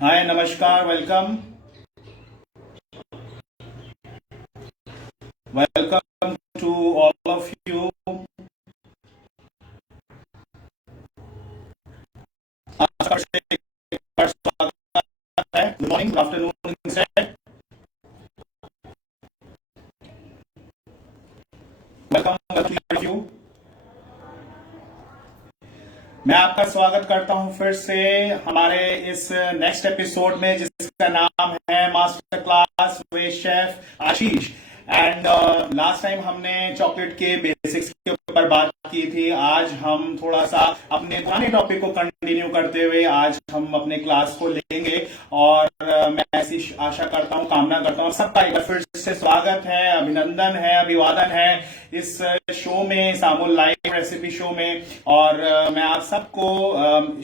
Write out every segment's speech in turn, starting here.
हाय, नमस्कार, welcome. Welcome to all of you. आपका फिर से एक बार स्वागत है। Good morning, good afternoon, welcome welcome you. मैं आपका स्वागत करता हूं फिर से हमारे इस नेक्स्ट एपिसोड में, जिसका नाम है master class with chef Ashish. And last time हमने चॉकलेट के बेसिक्स के ऊपर बात की थी। आज हम थोड़ा सा अपने पुराने टॉपिक को कंटिन्यू करते हुए आज हम अपने क्लास को लेंगे। और मैं ऐसी आशा करता हूं, कामना करता हूं सबका एक बार फिर से स्वागत है, अभिनंदन है, अभिवादन है इस शो में, सामूल लाइव रेसिपी शो में। और मैं आप सबको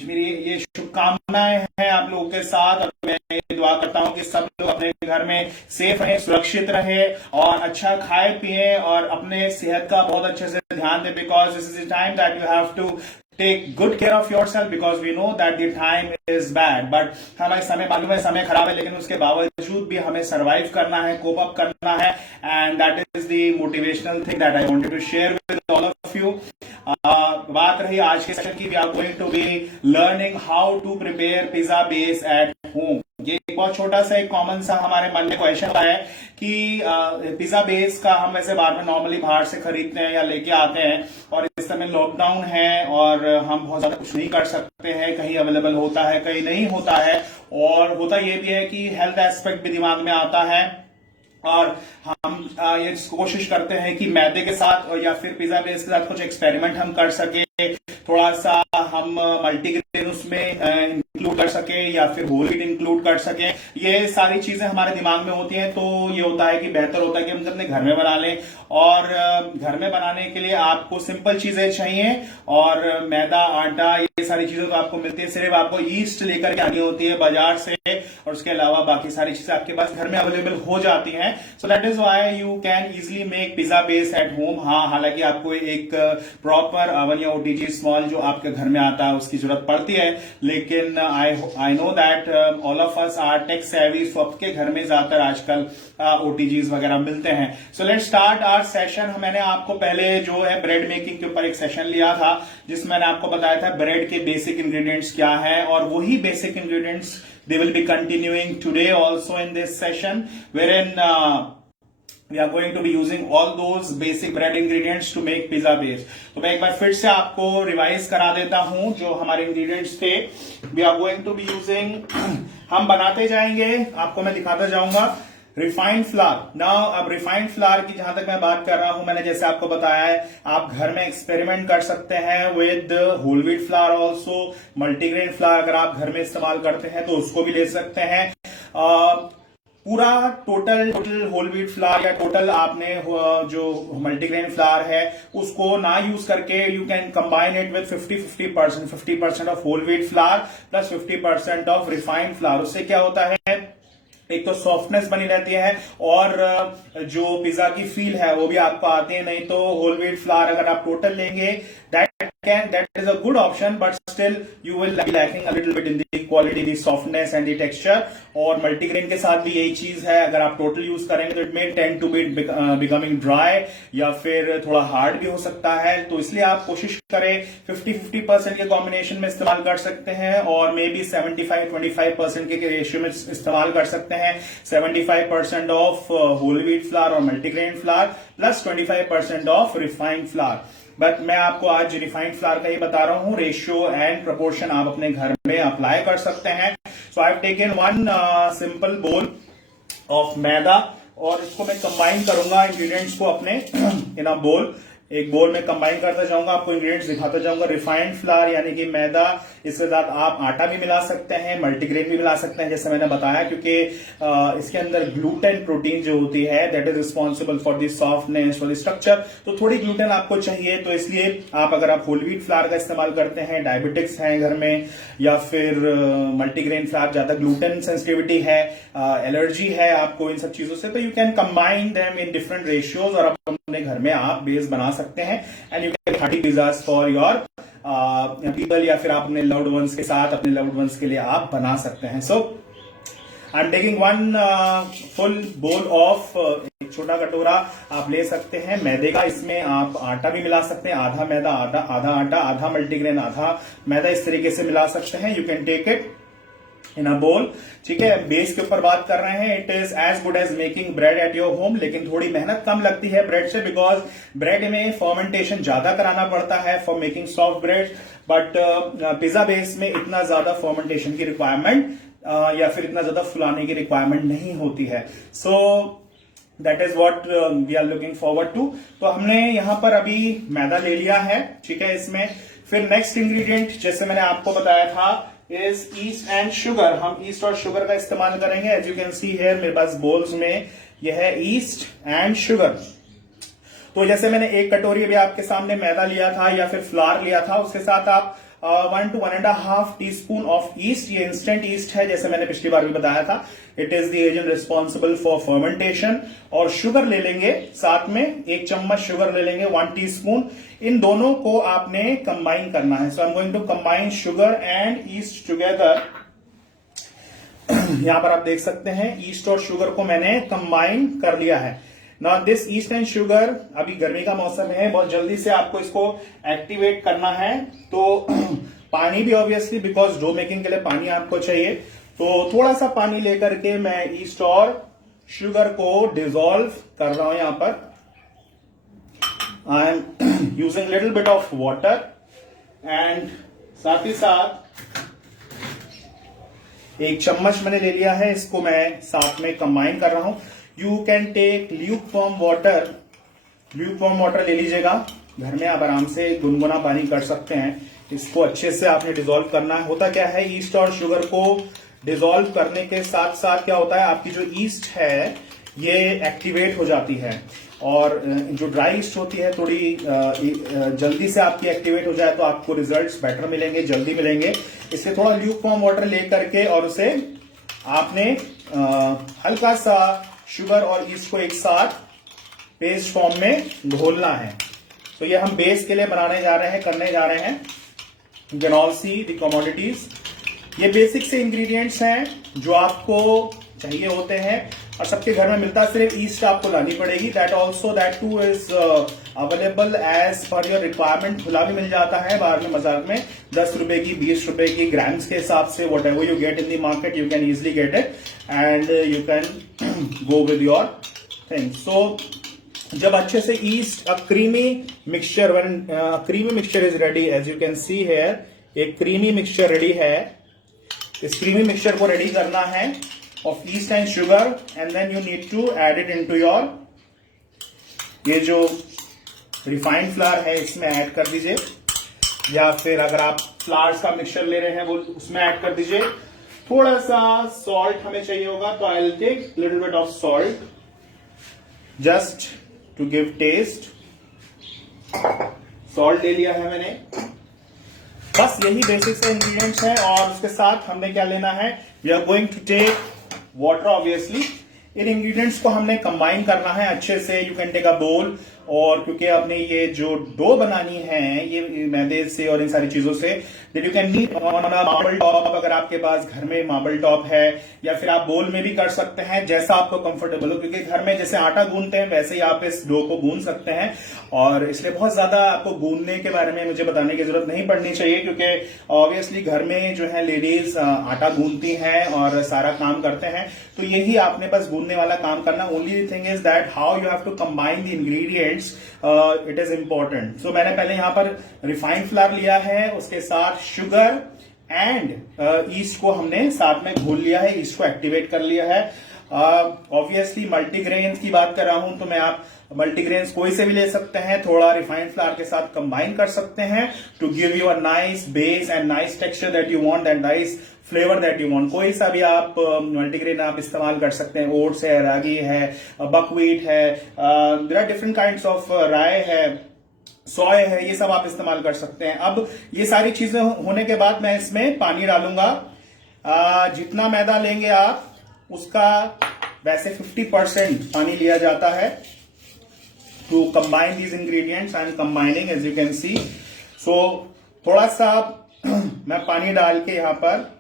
मेरी ये शुभकामनाएं हैं आप लोगों के साथ। और मैं ये दुआ करता हूं कि सब लोग अपने घर में सेफ रहें, सुरक्षित रहे और अच्छा खाए पिए और अपने सेहत का बहुत अच्छे से ध्यान दें, because this is the time that you have to take good care of your self, because we know that the time is bad. But हमारे समय मालूम है समय खराब है, लेकिन उसके बावजूद भी हमें सर्वाइव करना है, कोप अप करना है। And that is the motivational thing that I wanted to share with all of you. बात रही आज के सेशन की, we are going to be learning how to prepare pizza base at home. ये एक बहुत छोटा सा एक कॉमन सा हमारे मन में क्वेश्चन आता है कि पिज्जा बेस का हम वैसे बार में नॉर्मली बाहर से खरीदते हैं या लेके आते हैं, और इस समय लॉकडाउन है और हम बहुत ज्यादा कुछ नहीं कर सकते हैं। कहीं अवेलेबल होता है, कहीं नहीं होता है। और होता ये भी है कि हेल्थ एस्पेक्ट भी दिमाग में आता है और हम ये कोशिश करते हैं कि मैदे के साथ या फिर पिज्जा बेस के साथ कुछ एक्सपेरिमेंट हम कर सके, थोड़ा सा हम मल्टीग्रेन उसमें इंक्लूड कर सके या फिर होल व्हीट इंक्लूड कर सके। ये सारी चीजें हमारे दिमाग में होती हैं, तो ये होता है कि बेहतर होता है कि हम अपने घर में बना लें। और घर में बनाने के लिए आपको सिंपल चीजें चाहिए, और मैदा, आटा, ये सारी चीजें तो आपको मिलती है। सिर्फ आपको ईस्ट लेकर के आनी होती है बाजार से, और उसके अलावा बाकी सारी चीजें आपके पास घर में अवेलेबल हो जाती हैं। सो that is why you can easily make pizza base at home. हाँ, हालांकि आपको एक प्रॉपर ओवन या ओटीजी स्मॉल जो आपके घर में आता है उसकी जरूरत पड़ती है, लेकिन I know that all of us are tech savvy, सबके घर में ज्यादातर आजकल ओटीजीज वगैरह मिलते हैं। So let's start our session. मैंने आपको पहले जो है ब्रेड मेकिंग के ऊपर एक सेशन लिया था, जिसमें मैंने आपको बताया था ब्रेड के बेसिक इंग्रेडिएंट्स क्या है, और वही basic ingredients they will be continuing today also in this session, wherein we are going to be using all those basic bread ingredients to make pizza base. तो मैं एक बार फिर से आपको रिवाइज करा देता हूं जो हमारे इंग्रेडिएंट्स थे। We are going to be using हम बनाते जाएंगे, आपको मैं दिखाता जाऊंगा। Refined flour. नाउ अब रिफाइंड फ्लावर की जहां तक मैं बात कर रहा हूं, मैंने जैसे आपको बताया है, आप घर में एक्सपेरिमेंट कर सकते हैं with whole wheat flour also. Multigrain flour अगर आप घर में इस्तेमाल करते हैं तो उसको भी ले सकते हैं। पूरा टोटल होल व्हीट फ्लावर या टोटल आपने जो मल्टीग्रेन फ्लावर है उसको ना यूज करके you can combine it with 50% of whole wheat flour plus 50% of refined flour. उससे क्या होता है, एक तो सॉफ्टनेस बनी रहती है और जो पिज्जा की फील है वो भी आपको आती है। नहीं तो होल व्हीट फ्लावर अगर आप टोटल लेंगे, that is a good option, but still you will be lacking a little bit in the quality, the softness and the texture. और मल्टीग्रेन के साथ भी यही चीज है, अगर आप टोटल यूज करेंगे तो it may tend to be becoming dry या फिर थोड़ा हार्ड भी हो सकता है। तो इसलिए आप कोशिश करें 50-50% के कॉम्बिनेशन में इस्तेमाल कर सकते हैं, और मे बी 75-25% के रेशियो में इस्तेमाल कर सकते हैं। 75% ऑफ होल व्हीट फ्लावर और multigrain flower plus 25% of refined flower. But मैं आपको आज रिफाइंड फ्लावर का ही बता रहा हूं। रेशियो एंड प्रोपोर्शन आप अपने घर में अप्लाई कर सकते हैं। So I have taken one simple bowl of maida, और इसको मैं कंबाइन करूंगा इंग्रेडिएंट्स को अपने इन अ बोल। एक बोल में कंबाइन करता जाऊंगा, आपको इंग्रेडिएंट्स दिखाता जाऊंगा। रिफाइंड फ्लावर यानी कि मैदा, इसके साथ आप आटा भी मिला सकते हैं, मल्टीग्रेन भी मिला सकते हैं जैसे मैंने बताया, क्योंकि इसके अंदर ग्लूटेन प्रोटीन जो होती है that is responsible for the softness, for the structure. तो थोड़ी ग्लूटेन आपको चाहिए, तो इसलिए अगर आप होल व्हीट फ्लावर का इस्तेमाल करते हैं, डायबिटिक्स हैं घर में, या फिर मल्टीग्रेन फ्लावर ज्यादा ग्लूटेन सेंसिटिविटी है, एलर्जी है आपको इन सब चीजों से, तो you can combine them in different ratios और अपने घर में आप बेस बना सकते हैं। And you can 30 pizzas for your people, या फिर आप अपने लव्ड वंस के साथ, अपने लव्ड वंस के लिए आप बना सकते हैं। So I am taking one full bowl of, एक छोटा कटोरा आप ले सकते हैं मैदे का। इसमें आप आटा भी मिला सकते हैं, आधा मैदा आधा आटा, आधा मल्टीग्रेन आधा मैदा, इस तरीके से मिला सकते हैं। You can take it in a bowl. ठीक है, बेस के ऊपर बात कर रहे हैं। It is as good as making bread at your home, लेकिन थोड़ी मेहनत कम लगती है ब्रेड से, बिकॉज ब्रेड में फर्मेंटेशन ज्यादा कराना पड़ता है for making soft bread. But pizza base में इतना ज्यादा फर्मेंटेशन की रिक्वायरमेंट या फिर इतना ज्यादा फुलाने की रिक्वायरमेंट नहीं होती है। So that is what we are looking forward to. तो हमने यहां पर अभी मैदा ले लिया है। ठीक है, इसमें फिर नेक्स्ट इंग्रेडिएंट जैसे मैंने आपको बताया था इज ईस्ट एंड शुगर। हम ईस्ट और शुगर का इस्तेमाल करेंगे। As you can see here मेरे पास बोल्स में यह है ईस्ट एंड शुगर। तो जैसे मैंने एक कटोरी अभी आपके सामने मैदा लिया था या फिर फ्लावर लिया था, उसके साथ आप 1 to 1.5 टीस्पून ऑफ ईस्ट, ये इंस्टेंट ईस्ट है जैसे मैंने पिछली बार भी बताया था। It is the agent responsible for fermentation. और शुगर ले लेंगे साथ में, 1 चम्मच शुगर ले लेंगे, 1 टीस्पून। इन दोनों को आपने कंबाइन करना है। So I am going to combine sugar and yeast together. यहां पर आप देख सकते हैं ईस्ट और शुगर को मैंने कंबाइन कर लिया है। Now this east and sugar, अभी गर्मी का मौसम है, बहुत जल्दी से आपको इसको एक्टिवेट करना है। तो पानी भी ऑब्वियसली, बिकॉज डो मेकिंग के लिए पानी आपको चाहिए। तो थोड़ा सा पानी लेकर के मैं ईस्ट और शुगर को डिसॉल्व कर रहा हूं। यहां पर I am using little bit of water and साथ ही साथ 1 चम्मच मैंने ले लिया है, इसको मैं साथ में कंबाइन कर रहा हूं। You can take lukewarm water, lukewarm water ले लीजिएगा। घर में आप आराम से गुनगुना पानी कर सकते हैं। इसको अच्छे से आपने डिसॉल्व करना है। होता क्या है, ईस्ट और शुगर को डिसॉल्व करने के साथ साथ क्या होता है, आपकी जो ईस्ट है ये एक्टिवेट हो जाती है। और जो ड्राई ईस्ट होती है थोड़ी जल्दी से आपकी एक्टिवेट हो जाए तो आपको रिजल्ट्स बेटर मिलेंगे, जल्दी मिलेंगे। इसलिए थोड़ा ल्यूकवार्म वाटर लेकर के और उसे आपने हल्का सा शुगर और ईस्ट को एक साथ पेस्ट फॉर्म में घोलना है। तो ये हम बेस के लिए बनाने जा रहे हैं, करने जा रहे हैं। You can all see the commodities. ये बेसिक से इंग्रेडिएंट्स हैं जो आपको चाहिए होते हैं और सबके घर में मिलता है। सिर्फ ईस्ट आपको लानी पड़ेगी। That too is available as per your requirement. खुला भी मिल जाता है बाहर में बाजार में, 10 रुपए की, 20 रुपए की, ग्राम्स के हिसाब से। Whatever you get in the market you can easily get it and you can go with your things. So जब अच्छे से yeast creamy mixture, when creamy mixture is ready, as you can see here एक creamy mixture ready है। इस creamy mixture को ready करना है of yeast and sugar and then you need to add it into your, ये जो refined flour है इसमें ऐड कर दीजिए, या फिर अगर आप फ्लावर्स का मिक्सचर ले रहे हैं वो उसमें ऐड कर दीजिए। थोड़ा सा सॉल्ट हमें चाहिए होगा, तो I will take little bit of salt just to give taste. Salt ले लिया है मैंने। बस यही बेसिक से इंग्रेडिएंट्स हैं। और उसके साथ हमने क्या लेना है, we are going to take water obviously. इन इंग्रेडिएंट्स को हमने कंबाइन करना है अच्छे से। यू कैन टेक अ बोल, और क्योंकि आपने ये जो डो बनानी है ये मैदे से और इन सारी चीजों से, that you can need on a marble top. अगर आपके पास घर में मार्बल टॉप है, या फिर आप बोल में भी कर सकते हैं, जैसा आपको कंफर्टेबल हो। क्योंकि घर में जैसे आटा गूंथते हैं वैसे ही आप इस डो को गूंथ सकते हैं। और इसलिए बहुत ज्यादा आपको गूंथने के बारे में मुझे बताने की जरूरत नहीं पड़नी चाहिए, क्योंकि ऑब्वियसली घर में जो है लेडीज आटा गूंथती हैं और सारा काम करते हैं। तो यही आपने बस गूंथने वाला काम करना। Only thing is that how you have to combine the ingredients, it is important. So मैंने पहले यहां पर रिफाइंड फ्लावर लिया है, उसके साथ शुगर एंड ईस्ट को हमने साथ में घोल लिया है, ईस्ट को एक्टिवेट कर लिया है। ऑब्वियसली मल्टीग्रेन की बात कर रहा हूं तो मैं आप मल्टीग्रेन्स कोई से भी ले सकते हैं, थोड़ा रिफाइंड फ्लावर के साथ कंबाइन कर सकते हैं to give you a nice base and nice texture that you want and nice flavour that you want. कोई सा भी आप मल्टीग्रेन आप इस्तेमाल कर सकते हैं। ओट्स है, रागी है, बकव्हीट है, there are different kinds of rye है, सोय है, ये सब आप इस्तेमाल कर सकते हैं। अब ये सारी चीजें होने के बाद मैं इसमें पानी डालूंगा। जितना मैदा लेंगे आप उसका वैसे 50% पानी लिया जाता है to combine these ingredients. I am combining as you can see. So थोड़ा सा मैं पानी डाल के यहां पर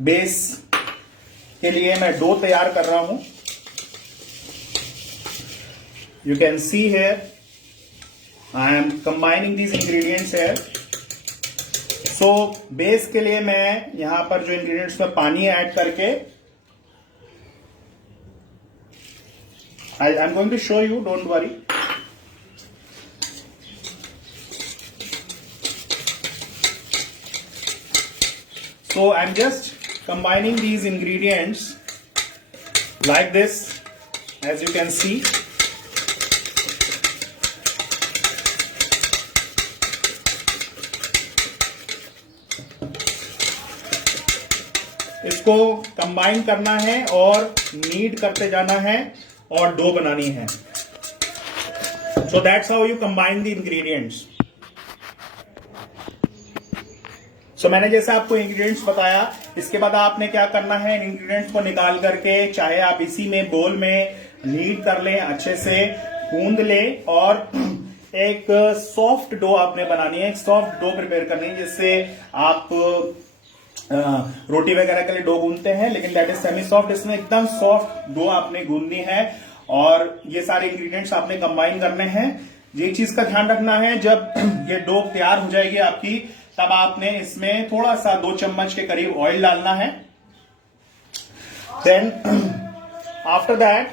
बेस के लिए मैं डो तैयार कर रहा हूं। You can see here I am combining these ingredients here. So base के लिए मैं यहां पर जो इंग्रेडिएंट्स में पानी ऐड करके I am going to show you, don't worry. So I'm just combining these ingredients like this, as you can see. इसको कंबाइन करना है और नीड करते जाना है और डो बनानी है। So that's how you combine the ingredients. तो मैंने जैसे आपको इंग्रेडिएंट्स बताया, इसके बाद आपने क्या करना है, इंग्रेडिएंट्स को निकाल करके चाहे आप इसी में बोल में नीड कर लें, अच्छे से गूंद लें और एक सॉफ्ट डो आपने बनानी है, एक सॉफ्ट डो प्रिपेयर करनी है, जिससे आप रोटी वगैरह के लिए डो गूंदते हैं, लेकिन दैट इज सेमी सॉफ्ट। इसमें एकदम सॉफ्ट डो आपने गूंदनी है और ये सारे इंग्रेडिएंट्स आपने कंबाइन करने हैं। ये चीज का ध्यान रखना है, जब ये डो तैयार हो जाएगी आपकी, तब आपने इसमें थोड़ा सा 2 चम्मच के करीब ऑयल डालना है। Then after that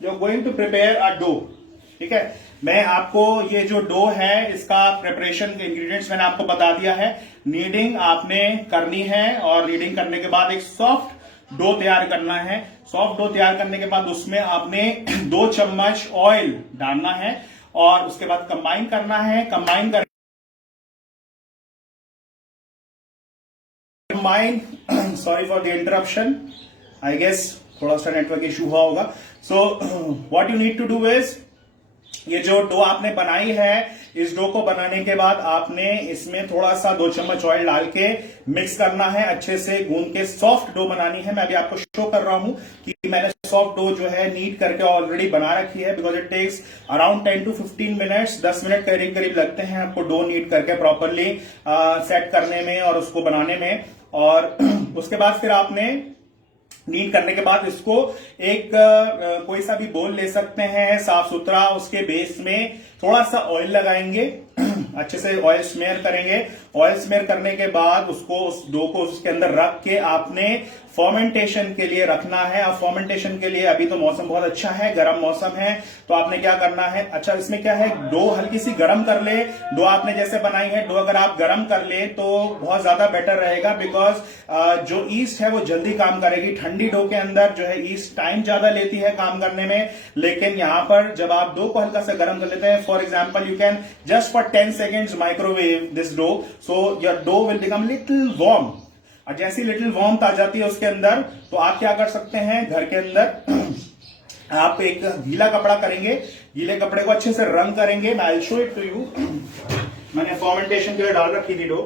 you are going to prepare a dough. ठीक है, मैं आपको ये जो डो है इसका प्रिपरेशन के इंग्रेडिएंट्स मैंने आपको बता दिया है। नीडिंग आपने करनी है और नीडिंग करने के बाद एक सॉफ्ट डो तैयार करना है। सॉफ्ट डो तैयार करने के बाद उसमें आपने 2 चम्मच ऑयल डालना है और उसके बाद कंबाइन करना है। कंबाइन कर sorry for the interruption, I guess थोड़ा सा नेटवर्क इशू हुआ होगा। So what you need to do is, ये जो डो आपने बनाई है, इस डो को बनाने के बाद आपने इसमें थोड़ा सा 2 चम्मच ऑयल डाल के मिक्स करना है, अच्छे से गूंद के सॉफ्ट डो बनानी है। मैं अभी आपको शो कर रहा हूं कि मैंने सॉफ्ट डो जो है नीड करके ऑलरेडी बना रखी है, because it takes around 10 to 15 minutes, 10 minute करीब करीब लगते हैं आपको डो नीड करके प्रॉपरली सेट करने में और उसको बनाने में। और उसके बाद फिर आपने नीड करने के बाद इसको एक कोई सा भी बोल ले सकते हैं साफ सुथरा, उसके बेस में थोड़ा सा ऑयल लगाएंगे, अच्छे से ऑयल स्मेयर करेंगे। ऑयल स्मेयर करने के बाद उसको, उस डो को उसके अंदर रख के आपने फर्मेंटेशन के लिए रखना है। अब फर्मेंटेशन के लिए अभी तो मौसम बहुत अच्छा है, गर्म मौसम है, तो आपने क्या करना है, अच्छा इसमें क्या है, डो हल्की सी गर्म कर ले। डो आपने जैसे बनाई है, डो अगर आप गर्म कर ले तो बहुत ज्यादा बेटर रहेगा, बिकॉज जो ईस्ट है वो जल्दी काम करेगी। ठंडी डो के अंदर जो है ईस्ट टाइम ज्यादा लेती है काम करने में, लेकिन यहां पर जब आप डो को हल्का सा गर्म कर लेते हैं, for example you can just for 10 seconds microwave this dough, so your dough will become little warm. और जैसी लिटिल वार्मथ आ जाती है उसके अंदर, तो आप क्या कर सकते हैं, घर के अंदर आप एक गीला कपड़ा करेंगे, गीले कपड़े को अच्छे से रंग करेंगे। मैं I show it to you, मैंने फर्मेंटेशन के लिए डाल रखी थी डो।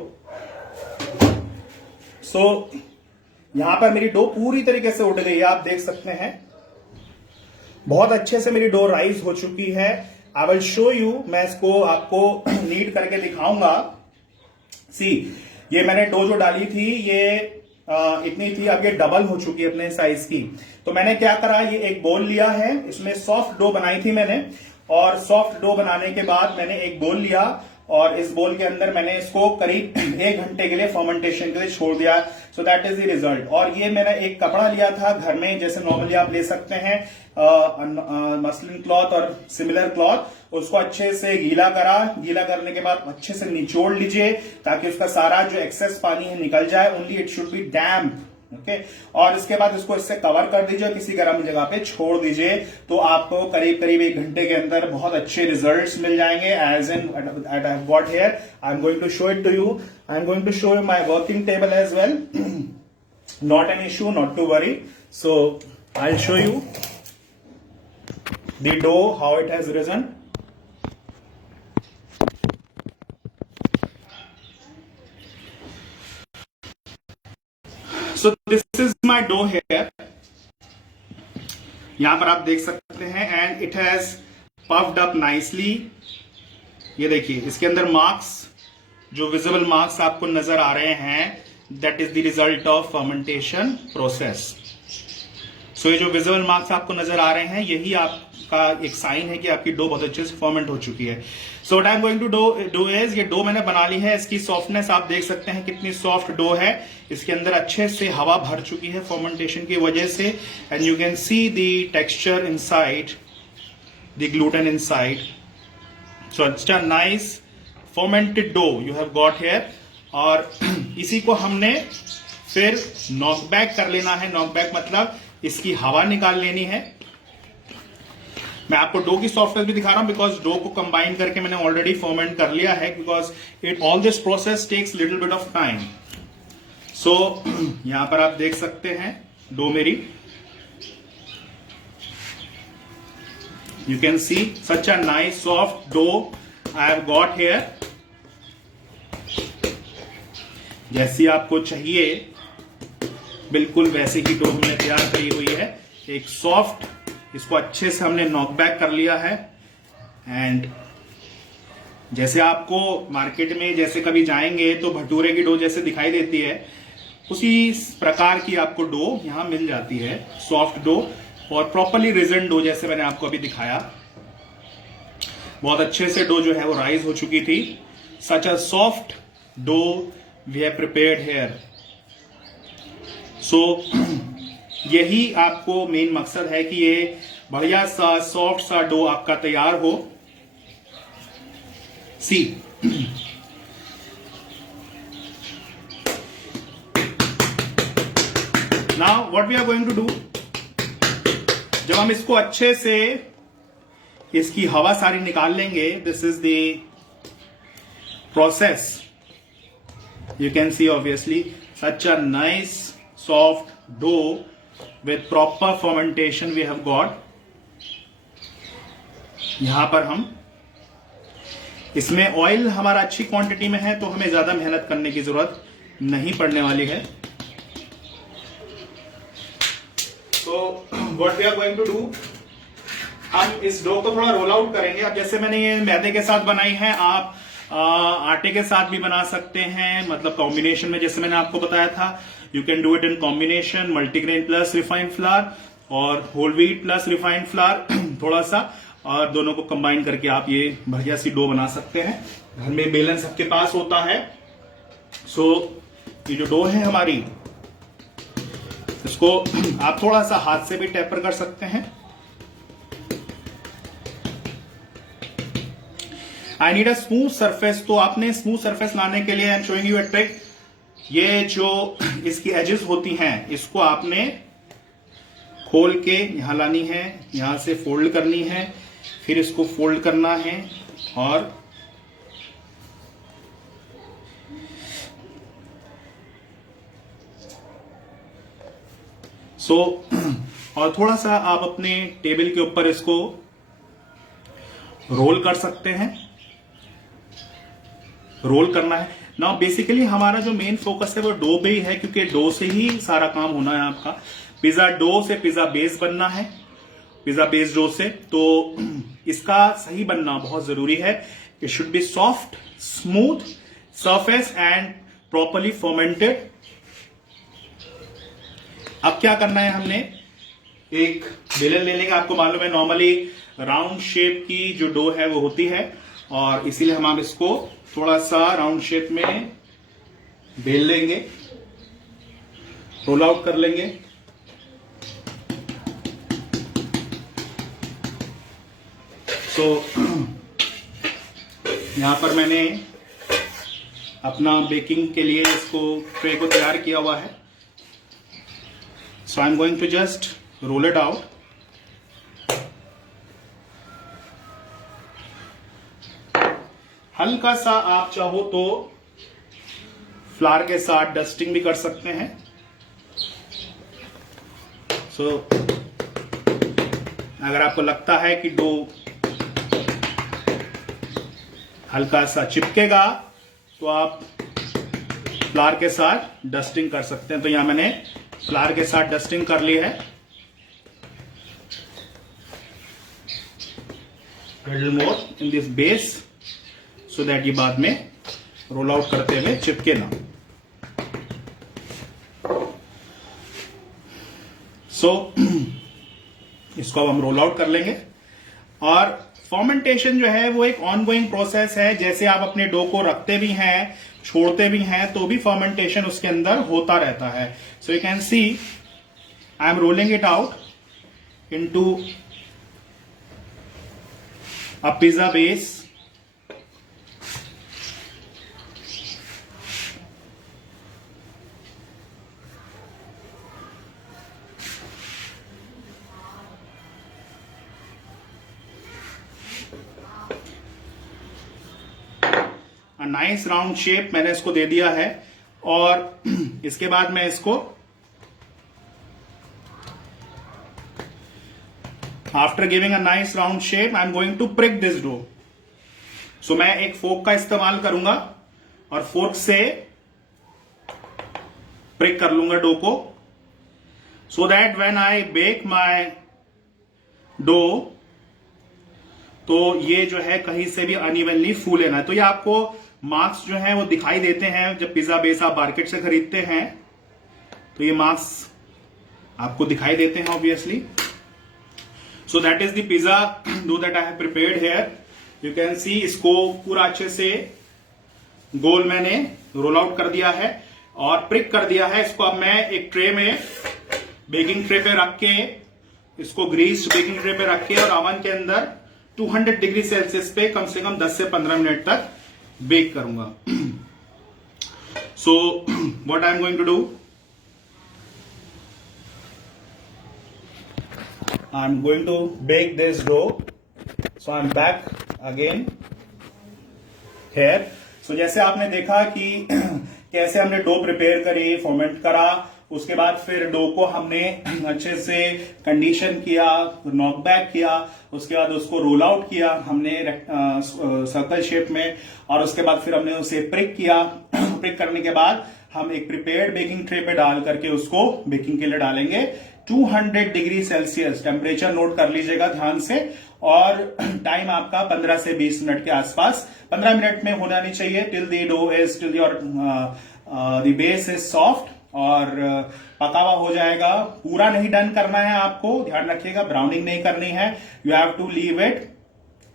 सो यहां पर मेरी डो पूरी तरीके से उठ गई है, आप देख सकते हैं बहुत अच्छे से मेरी डो राइज हो चुकी है। आई विल शो यू, मैं इसको आपको नीड करके दिखाऊंगा। सी, ये मैंने डो जो डाली थी ये इतनी थी, अब ये डबल हो चुकी है अपने साइज की। तो मैंने क्या करा, ये एक बोल लिया है, इसमें सॉफ्ट डो बनाई थी मैंने, और सॉफ्ट डो बनाने के बाद मैंने एक बोल लिया और इस बोल के अंदर मैंने इसको करीब 1 घंटे के लिए फर्मेंटेशन के लिए छोड़ दिया। सो दैट इज द रिजल्ट। और ये मैंने एक कपड़ा लिया था घर में, जैसे नॉर्मली आप ले सकते हैं मसलिन क्लॉथ और सिमिलर क्लॉथ, उसको अच्छे से गीला करा। गीला करने के बाद अच्छे से निचोड़ लीजिए ताकि उसका सारा जो एक्सेस पानी है निकल जाए। Only it should be damp, okay. और इसके बाद इसको इससे कवर कर दीजिए, किसी गर्म जगह पे छोड़ दीजिए, तो आपको करीब करीब 1 घंटे के अंदर बहुत अच्छे रिजल्ट्स मिल जाएंगे। As in I have got here, I am going to show it to you, I am going to show you my working table as well. Not an issue, not to worry. So I will show you the dough, how it has risen. So this is my dough here. यहां पर आप देख सकते हैं, and it has puffed up nicely. ये देखिए इसके अंदर मार्क्स, जो विजिबल मार्क्स आपको नजर आ रहे हैं, that is the result of fermentation process. सो ये जो विजिबल मार्क्स आपको नजर आ रहे हैं, यही आपका एक साइन है कि आपकी डो बहुत अच्छे से फर्मेंट हो चुकी है। So what I am going to do is, ये डो मैंने बना ली है, इसकी सॉफ्टनेस आप देख सकते हैं कितनी सॉफ्ट डो है। इसके अंदर अच्छे से हवा भर चुकी है फर्मेंटेशन की वजह से, and you can see the texture inside, the gluten inside. So it's a nice fermented dough you have got here. और इसी को हमने फिर नॉकबैक कर लेना है। नॉकबैक मतलब इसकी हवा निकाल लेनी है। मैं आपको डो की सॉफ्टनेस भी दिखा रहा हूं बिकॉज डो को कंबाइन करके मैंने ऑलरेडी फर्मेंट कर लिया है, because it all this process takes little bit of time. So यहां पर आप देख सकते हैं डो मेरी, you can see such a nice soft dough I have got here. जैसी आपको चाहिए बिल्कुल वैसे ही डो हमने तैयार करी हुई है, एक सॉफ्ट। इसको अच्छे से हमने नॉकबैक कर लिया है। एंड जैसे आपको मार्केट में जैसे कभी जाएंगे तो भटूरे की डो जैसे दिखाई देती है, उसी प्रकार की आपको डो यहां मिल जाती है, सॉफ्ट डो और प्रॉपरली रिजन डो, जैसे मैंने आपको अभी दिखाया। बहुत अच्छे से डो जो है वो राइज हो चुकी थी। Such a soft dough we have prepared here. So यही आपको मेन मकसद है कि ये बढ़िया सा सॉफ्ट सा डो आपका तैयार हो। See now what we are going to do, जब हम इसको अच्छे से इसकी हवा सारी निकाल लेंगे, this is the process. You can see obviously such a nice soft dough with proper fermentation we have got. यहां पर हम इसमें ऑयल हमारा अच्छी क्वांटिटी में है तो हमें ज्यादा मेहनत करने की जरूरत नहीं पड़ने वाली है। तो what we are going to do, हम इस डो को थोड़ा रोल आउट करेंगे। अब जैसे मैंने ये मैदे के साथ बनाई है, आप आटे के साथ भी बना सकते हैं, मतलब कॉम्बिनेशन में, जैसे मैंने आपको बताया था। You can do it in combination, multigrain plus refined flour और whole wheat plus refined flour थोड़ा सा, और दोनों को कंबाइन करके आप ये बढ़िया सी डो बना सकते हैं। घर में बेलन सबके पास होता है। सो ये जो डो है हमारी, इसको आप थोड़ा सा हाथ से भी टेपर कर सकते हैं। I need a smooth surface, तो आपने स्मूथ सरफेस लाने के लिए I am showing you a trick. ये जो इसकी एजेस होती हैं, इसको आपने खोल के यहां लानी है, यहां से फोल्ड करनी है, फिर इसको फोल्ड करना है और और थोड़ा सा आप अपने टेबल के ऊपर इसको रोल कर सकते हैं। रोल करना है ना। बेसिकली हमारा जो मेन फोकस है वो डो पे ही है, क्योंकि डो से ही सारा काम होना है आपका। पिज्जा डो से पिज्जा बेस बनना है, पिज्जा बेस डो से। तो इसका सही बनना बहुत जरूरी है। It should be soft, smooth surface and properly fermented. अब क्या करना है, हमने एक बेलन ले लेंगे। आपको मालूम है नॉर्मली राउंड शेप की जो डो है वो होती है, और इसीलिए हम इसको थोड़ा सा राउंड शेप में बेल लेंगे, रोल आउट कर लेंगे। सो यहां पर मैंने अपना बेकिंग के लिए इसको ट्रे को तैयार किया हुआ है। So I am going to just roll it out. हल्का सा आप चाहो तो फ्लावर के साथ डस्टिंग भी कर सकते हैं। सो अगर आपको लगता है कि डो हल्का सा चिपकेगा तो आप फ्लावर के साथ डस्टिंग कर सकते हैं। तो यहां मैंने फ्लावर के साथ डस्टिंग कर ली है। Little more in this base so that ये बाद में रोल आउट करते हुए चिपके ना। सो इसको अब हम रोल आउट कर लेंगे। और फर्मेंटेशन जो है वो एक ऑनगोइंग प्रोसेस है। जैसे आप अपने डो को रखते भी हैं, छोड़ते भी हैं, तो भी फर्मेंटेशन उसके अंदर होता रहता है। So you can C I am rolling it out into a pizza base. Nice round shape मैंने इसको दे दिया है। और इसके बाद मैं इसको after giving a nice round shape I am going to prick this dough. So मैं एक फोर्क का इस्तेमाल करूंगा और फोर्क से प्रिक कर लूंगा डो को, so that when I bake my dough तो ये जो है कहीं से भी अनइवनली फूले ना। तो ये आपको मार्क्स जो है वो दिखाई देते हैं जब पिज्जा बेस आप मार्केट से खरीदते हैं, तो ये मार्क्स आपको दिखाई देते हैं obviously. So that is the pizza dough that I have prepared here. You can see इसको पूरा अच्छे से गोल मैंने रोल आउट कर दिया है और प्रिक कर दिया है। इसको अब मैं एक ट्रे में, बेकिंग ट्रे पे रख के, इसको ग्रीस्ड बेकिंग ट्रे पे रख के और ओवन के अंदर 200 डिग्री सेल्सियस पे कम से कम 10 से 15 मिनट तक बेक करूंगा। So what I am going to do, I am going to bake this dough. So I am back again here. So जैसे आपने देखा कि कैसे हमने डो प्रिपेयर करी, फॉर्मेट करा, उसके बाद फिर डो को हमने अच्छे से कंडीशन किया, नॉक बैक किया, उसके बाद उसको रोल आउट किया हमने सर्कल शेप में, और उसके बाद फिर हमने उसे प्रिक किया। प्रिक करने के बाद हम एक प्रिपेयर्ड बेकिंग ट्रे पे डाल करके उसको बेकिंग के लिए डालेंगे। 200 डिग्री सेल्सियस टेम्परेचर नोट कर लीजिएगा ध्यान से, और टाइम आपका 15 से 20 मिनट के आसपास, 15 मिनट में होना नहीं चाहिए, till the dough is, till your the base is soft और पका हुआ हो जाएगा। पूरा नहीं डन करना है आपको, ध्यान रखिएगा, ब्राउनिंग नहीं करनी है। You have to leave it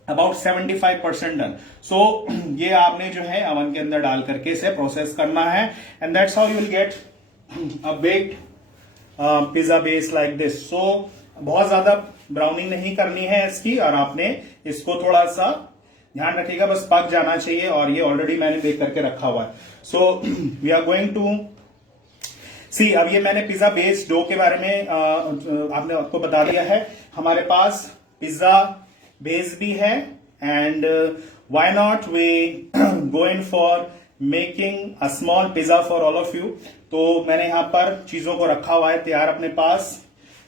about 75% done. So ये आपने जो है अवन के अंदर डाल करके इसे प्रोसेस करना है, and that's how you will get a baked pizza base like this. So बहुत ज्यादा ब्राउनिंग नहीं करनी है इसकी, और आपने इसको थोड़ा सा ध्यान रखिएगा, बस पक जाना चाहिए, और ये ऑलरेडी मैंने बेक करके रखा हुआ है। So we are going to see, अब ये मैंने पिज्जा बेस डो के बारे में आपने आपको बता दिया है। हमारे पास पिज्जा बेस भी है, and why not we go in for making a small pizza for all of you. तो मैंने यहां पर चीजों को रखा हुआ है तैयार अपने पास।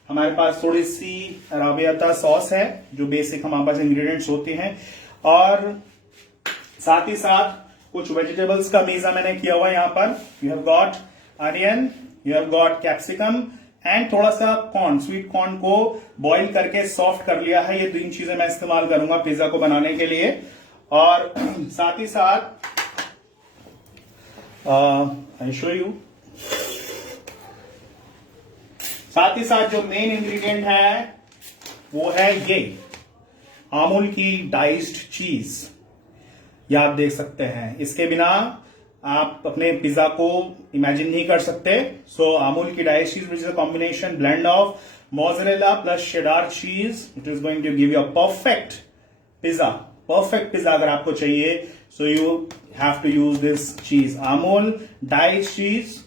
हमारे पास थोड़ी सी अराबियाता सॉस है, जो बेसिक हमारे पास इंग्रेडिएंट्स होते हैं, और साथ ही साथ कुछ वेजिटेबल्स का मीजा मैंने किया हुआ है यहाँ पर। You have got onion, you have got capsicum, and थोड़ा सा कॉर्न, स्वीट कॉर्न को बॉईल करके सॉफ्ट कर लिया है। ये 3 चीजें मैं इस्तेमाल करूंगा पिज्जा को बनाने के लिए। और साथ ही साथ आई शो यू, साथ ही साथ जो मेन इंग्रेडिएंट है वो है ये अमूल की डाइस्ड चीज। ये आप देख सकते हैं, इसके बिना आप अपने पिज्जा को इमेजिन नहीं कर सकते। सो अमूल की diced cheese which is a combination blend of mozzarella plus cheddar cheese, it is going to give you a perfect pizza. Perfect pizza अगर आपको चाहिए, so you have to use this cheese, Amul diced चीज,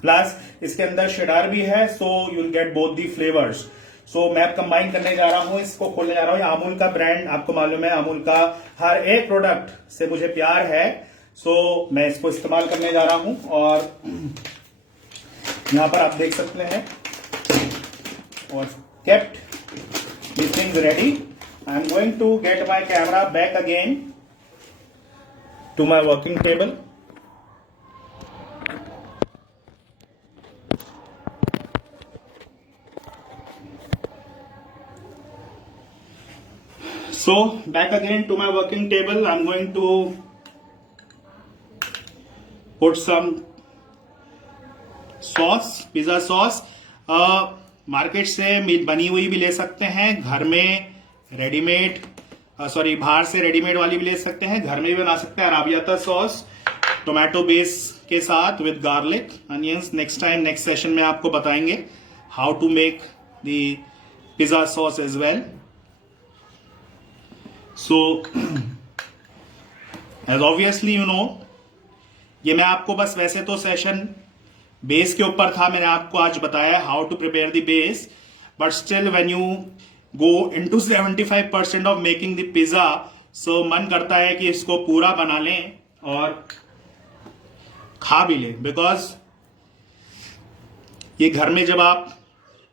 plus इसके अंदर cheddar भी है, so you will get both the flavours. So मैं अब कंबाइन करने जा रहा हूं, इसको खोलने जा रहा हूं। अमूल का ब्रांड आपको मालूम है, अमूल का हर एक प्रोडक्ट से मुझे प्यार है। सो मैं इसको इस्तेमाल करने जा रहा हूं, और यहां पर आप देख सकते हैं, और kept the things ready. I am going to get my camera back again to my working table. So back again to my working table, I'm going to put some sauce, pizza sauce. Market से बनी हुई भी ले सकते हैं, घर में readymade बाहर से रेडीमेड वाली भी ले सकते हैं, घर में भी बना सकते हैं। अराबियाता सॉस टोमेटो बेस के साथ with garlic onions. Next time next session में आपको बताएंगे how to make the pizza sauce as well. So as obviously you know, ये मैं आपको बस वैसे तो सेशन बेस के ऊपर था, मैंने आपको आज बताया how to prepare the base, but still when you go into 75% of making the pizza, so मन करता है कि इसको पूरा बना लें और खा भी लें। बिकॉज ये घर में जब आप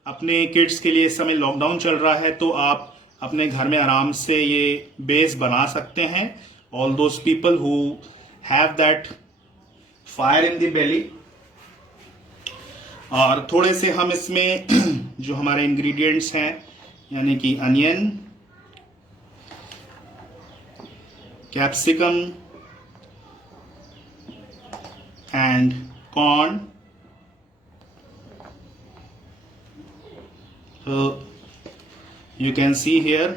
अपने किड्स के लिए इस समय लॉकडाउन चल रहा है तो आप अपने घर में आराम से ये बेस बना सकते हैं। All those people who have that fire in the belly. और थोड़े से हम इसमें जो हमारे इंग्रेडिएंट्स हैं, यानी कि onion, capsicum and corn, so you can see here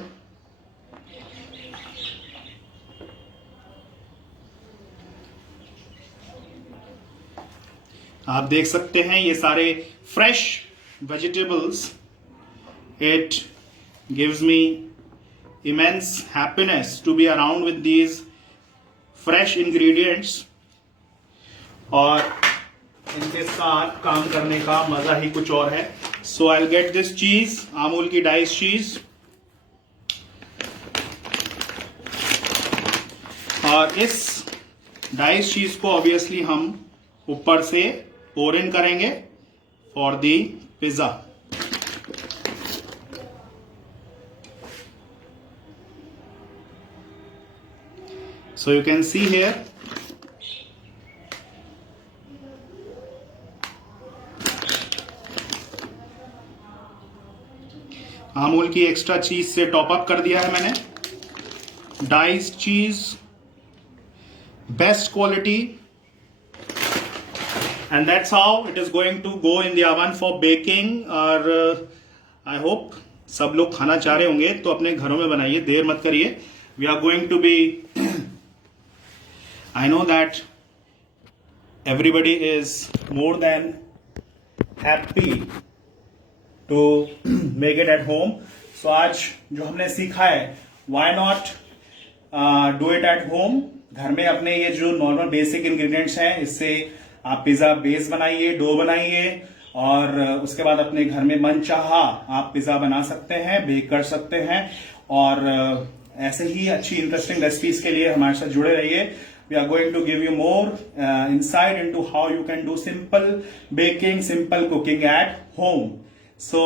आप देख सकते हैं ये सारे fresh vegetables. It gives me immense happiness to be around with these fresh ingredients, और इनके साथ काम करने का मजा ही कुछ और है। So I will get this cheese, Amul की डाइस चीज, और इस डाइस चीज को ऑब्वियसली हम ऊपर से पोर इन करेंगे for the pizza. So you can see here Amul की एक्स्ट्रा चीज से टॉप अप कर दिया है मैंने। Dice cheese, best quality, and that's how it is going to go in the oven for baking. और आई होप सब लोग खाना चाह रहे होंगे तो अपने घरों में बनाइए, देर मत करिए। We are going to be, I know that everybody is more than happy to make it at home. So आज जो हमने सीखा है, why not do it at home. घर में अपने ये जो नॉर्मल बेसिक इंग्रेडिएंट्स हैं, इससे आप पिज्जा बेस बनाइए, डो बनाइए, और उसके बाद अपने घर में मनचाहा आप पिज्जा बना सकते हैं, बेक कर सकते हैं। और ऐसे ही अच्छी इंटरेस्टिंग रेसिपीज के लिए हमारे साथ जुड़े रहिए। We are going to give you more insight into how you can do simple baking, simple cooking at home. So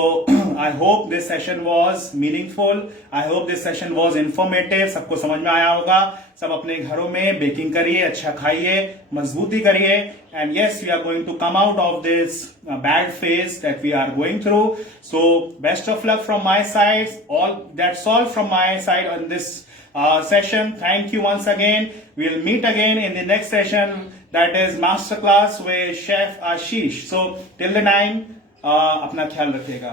I hope this session was meaningful. I hope this session was informative. सबको समझ में आया होगा। सब अपने घरों में baking करिए, अच्छा खाइए, मजबूती करिए, and yes, we are going to come out of this bad phase that we are going through. So best of luck from my side. That's all from my side on this session. Thank you once again. We'll meet again in the next session, that is masterclass with Chef Ashish. So till the time, अपना ख्याल रखिएगा।